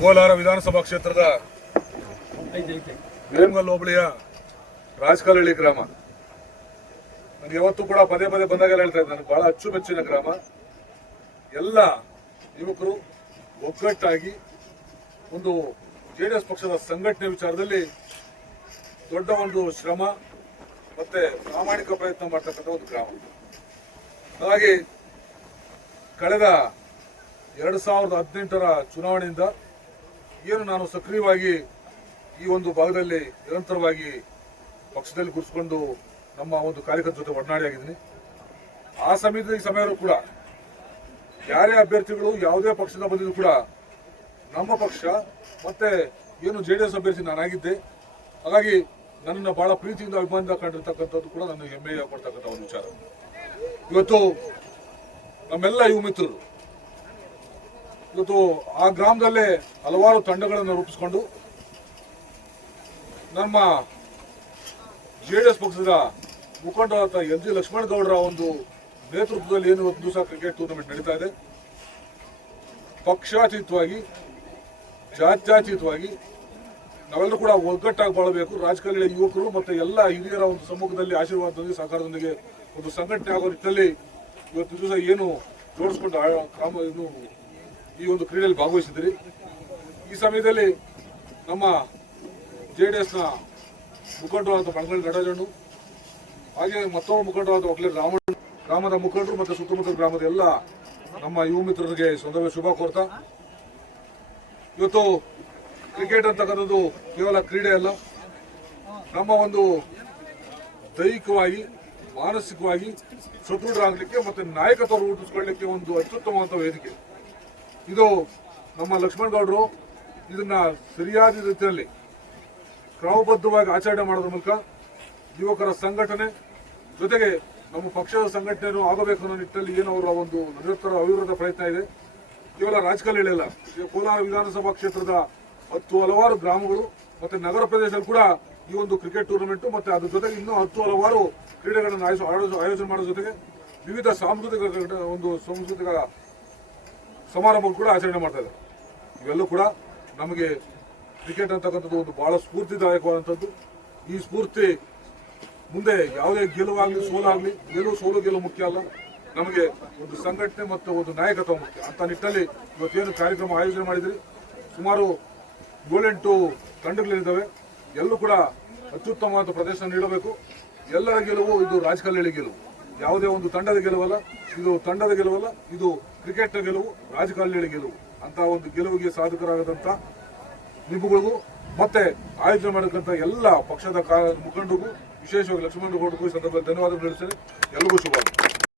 ಕೋಲಾರ ವಿಧಾನಸಭಾ ಕ್ಷೇತ್ರದ ವೇಮಗಲ್ ಹೋಬಳಿಯ ರಾಜಕಲ್ಲಹಳ್ಳಿ ಗ್ರಾಮ. ನನಗೆ ಯಾವತ್ತೂ ಕೂಡ ಪದೇ ಪದೇ ಬಂದಾಗೆಲ್ಲ ಹೇಳ್ತಾ ಇದ್ದೆ, ನನಗೆ ಬಹಳ ಅಚ್ಚುಮೆಚ್ಚಿನ ಗ್ರಾಮ. ಎಲ್ಲ ಯುವಕರು ಒಗ್ಗಟ್ಟಾಗಿ ಒಂದು ಜೆಡಿಎಸ್ ಪಕ್ಷದ ಸಂಘಟನೆ ವಿಚಾರದಲ್ಲಿ ದೊಡ್ಡ ಒಂದು ಶ್ರಮ ಮತ್ತೆ ಪ್ರಾಮಾಣಿಕ ಪ್ರಯತ್ನ ಮಾಡ್ತಕ್ಕಂಥ ಒಂದು ಗ್ರಾಮ. ಹಾಗಾಗಿ ಕಳೆದ 2018ರ ಚುನಾವಣೆಯಿಂದ ಏನು ನಾನು ಸಕ್ರಿಯವಾಗಿ ಈ ಒಂದು ಭಾಗದಲ್ಲಿ ನಿರಂತರವಾಗಿ ಪಕ್ಷದಲ್ಲಿ ಗುರುಸ್ಕೊಂಡು ನಮ್ಮ ಒಂದು ಕಾರ್ಯಕರ್ತರ ಜೊತೆ ಒಡನಾಡಿಯಾಗಿದ್ದೀನಿ. ಆ ಸಮಯದಲ್ಲೂ ಕೂಡ ಯಾರೇ ಅಭ್ಯರ್ಥಿಗಳು ಯಾವುದೇ ಪಕ್ಷದಿಂದ ಬಂದಿದ್ರು ಕೂಡ ನಮ್ಮ ಪಕ್ಷ ಮತ್ತೆ ಏನು ಜೆಡಿಎಸ್ ಅಭ್ಯರ್ಥಿ ನಾನಾಗಿದ್ದೆ. ಹಾಗಾಗಿ ನನ್ನನ್ನು ಬಹಳ ಪ್ರೀತಿಯಿಂದ ಅಭಿಮಾನದಿಂದ ಕಂಡಿರ್ತಕ್ಕಂಥದ್ದು ಕೂಡ ನನಗೆ ಹೆಮ್ಮೆಯ ಪಡ್ತಕ್ಕಂಥ ಒಂದು ವಿಚಾರ. ಇವತ್ತು ನಮ್ಮೆಲ್ಲ ಯುವ ಮಿತ್ರರು ಇವತ್ತು ಆ ಗ್ರಾಮದಲ್ಲೇ ಹಲವಾರು ತಂಡಗಳನ್ನು ರೂಪಿಸಿಕೊಂಡು ನಮ್ಮ ಜೆಡಿಎಸ್ ಪಕ್ಷದ ಮುಖಂಡರಾದ ಎಲ್.ಜಿ. ಲಕ್ಷ್ಮಣಗೌಡರ ಒಂದು ನೇತೃತ್ವದಲ್ಲಿ ಏನು ಒಂದು ದಿವಸ ಕ್ರಿಕೆಟ್ ಟೂರ್ನಮೆಂಟ್ ನಡೀತಾ ಇದೆ. ಪಕ್ಷಾತೀತವಾಗಿ ಜಾತ್ಯತೀತವಾಗಿ ನಾವೆಲ್ಲರೂ ಕೂಡ ಒಗ್ಗಟ್ಟಾಗಿ ಬಾಳಬೇಕು. ರಾಜಕೀಯ ಯುವಕರು ಮತ್ತು ಎಲ್ಲ ಹಿರಿಯರ ಒಂದು ಸಮ್ಮುಖದಲ್ಲಿ ಆಶೀರ್ವಾದದೊಂದಿಗೆ ಸಹಕಾರದೊಂದಿಗೆ ಒಂದು ಸಂಘಟನೆ ಆಗೋ ನಿಟ್ಟಿನಲ್ಲಿ ಇವತ್ತು ದಿವಸ ಏನು ಜೋಡಿಸ್ಕೊಂಡು ಈ ಒಂದು ಕ್ರೀಡೆಯಲ್ಲಿ ಭಾಗವಹಿಸಿದ್ರಿ. ಈ ಸಮಯದಲ್ಲಿ ನಮ್ಮ ಜೆಡಿಎಸ್ನ ಮುಖಂಡರಾದ ಬಂಗಳಿ ನಟರಾಜಣ್ಣ ಹಾಗೆ ಮತ್ತೊಬ್ಬ ಮುಖಂಡರಾದ ಒಕ್ಲೇರ್ ರಾಮಣ್ಣ, ಗ್ರಾಮದ ಮುಖಂಡರು ಮತ್ತು ಸುತ್ತಮುತ್ತಲ ಗ್ರಾಮದ ಎಲ್ಲ ನಮ್ಮ ಯುವ ಮಿತ್ರರಿಗೆ ಶುಭ ಕೋರ್ತಾ, ಇವತ್ತು ಕ್ರಿಕೆಟ್ ಅಂತಕ್ಕಂಥದ್ದು ಕೇವಲ ಕ್ರೀಡೆ ಅಲ್ಲ, ನಮ್ಮ ಒಂದು ದೈಹಿಕವಾಗಿ ಮಾನಸಿಕವಾಗಿ ಸದೃಢರಾಗಲಿಕ್ಕೆ ಮತ್ತೆ ನಾಯಕತ್ವ ರೂಪಿಸಿಕೊಳ್ಳಲಿಕ್ಕೆ ಒಂದು ಅತ್ಯುತ್ತಮವಾದ ವೇದಿಕೆ ಇದು. ನಮ್ಮ ಲಕ್ಷ್ಮಣಗೌಡರು ಇದನ್ನ ಸರಿಯಾದ ರೀತಿಯಲ್ಲಿ ಕ್ರಮಬದ್ಧವಾಗಿ ಆಚರಣೆ ಮಾಡೋದ್ರ ಮೂಲಕ ಯುವಕರ ಸಂಘಟನೆ ಜೊತೆಗೆ ನಮ್ಮ ಪಕ್ಷದ ಸಂಘಟನೆಯೂ ಆಗಬೇಕು ಅನ್ನೋ ನಿಟ್ಟಿನಲ್ಲಿ ಏನು ಅವರ ಒಂದು ನಿರಂತರ ಅವಿರತ ಪ್ರಯತ್ನ ಇದೆ. ಕೇವಲ ರಾಜಕೀಯ ಅಲ್ಲ, ಕೋಲಾರ ವಿಧಾನಸಭಾ ಕ್ಷೇತ್ರದ ಹಲವಾರು ಗ್ರಾಮಗಳು ಮತ್ತೆ ನಗರ ಪ್ರದೇಶದಲ್ಲಿ ಕೂಡ ಈ ಒಂದು ಕ್ರಿಕೆಟ್ ಟೂರ್ನಮೆಂಟ್ ಮತ್ತೆ ಅದ್ರ ಜೊತೆಗೆ ಇನ್ನೂ ಹಲವಾರು ಕ್ರೀಡೆಗಳನ್ನು ಆಯೋಜನೆ ಮಾಡೋ ಜೊತೆಗೆ ವಿವಿಧ ಸಾಂಸ್ಕೃತಿಕ ಸಮಾರಂಭಗಳು ಕೂಡ ಆಚರಣೆ ಮಾಡ್ತಾ ಇದ್ದಾರೆ. ಇವೆಲ್ಲೂ ಕೂಡ ನಮಗೆ ಕ್ರಿಕೆಟ್ ಅಂತಕ್ಕಂಥದ್ದು ಒಂದು ಬಹಳ ಸ್ಫೂರ್ತಿದಾಯಕವಾದಂಥದ್ದು. ಈ ಸ್ಫೂರ್ತಿ ಮುಂದೆ ಯಾವುದೇ ಗೆಲುವಾಗಲಿ ಸೋಲಾಗಲಿ, ಗೆಲುವು ಮುಖ್ಯ ಅಲ್ಲ, ನಮಗೆ ಒಂದು ಸಂಘಟನೆ ಮತ್ತು ಒಂದು ನಾಯಕತ್ವ ಮುಖ್ಯ. ಅಂತ ನಿಟ್ಟಿನಲ್ಲಿ ಇವತ್ತೇನು ಕಾರ್ಯಕ್ರಮ ಆಯೋಜನೆ ಮಾಡಿದ್ರಿ, ಸುಮಾರು 7-8 ತಂಡಗಳಿದ್ದಾವೆ. ಎಲ್ಲರೂ ಕೂಡ ಅತ್ಯುತ್ತಮವಾದ ಪ್ರದರ್ಶನ ನೀಡಬೇಕು. ಎಲ್ಲರ ಗೆಲುವು ಇದು ರಾಜಕಲ್ಲಹಳ್ಳಿ ಗೆಲುವು, ಯಾವುದೇ ಒಂದು ತಂಡದ ಗೆಲುವಲ್ಲ, ಇದು ತಂಡದ ಗೆಲುವಲ್ಲ, ಇದು ಕ್ರಿಕೆಟ್ನ ಗೆಲುವು, ರಾಜಕಲ್ಲಹಳ್ಳಿ ಗೆಲುವು. ಅಂತ ಒಂದು ಗೆಲುವಿಗೆ ಸಾಧಕರಾಗದಂತ ನಿಮಗಳಿಗೂ ಮತ್ತೆ ಆಯೋಜನೆ ಮಾಡಕ್ಕಂತ ಎಲ್ಲ ಪಕ್ಷದ ಮುಖಂಡರಿಗೂ ವಿಶೇಷವಾಗಿ ಲಕ್ಷ್ಮಣಗೌಡರಿಗೂ ಈ ಸಂದರ್ಭದಲ್ಲಿ ಧನ್ಯವಾದಗಳು ತಿಳಿಸ್ತೇನೆ. ಎಲ್ಲರಿಗೂ ಶುಭ.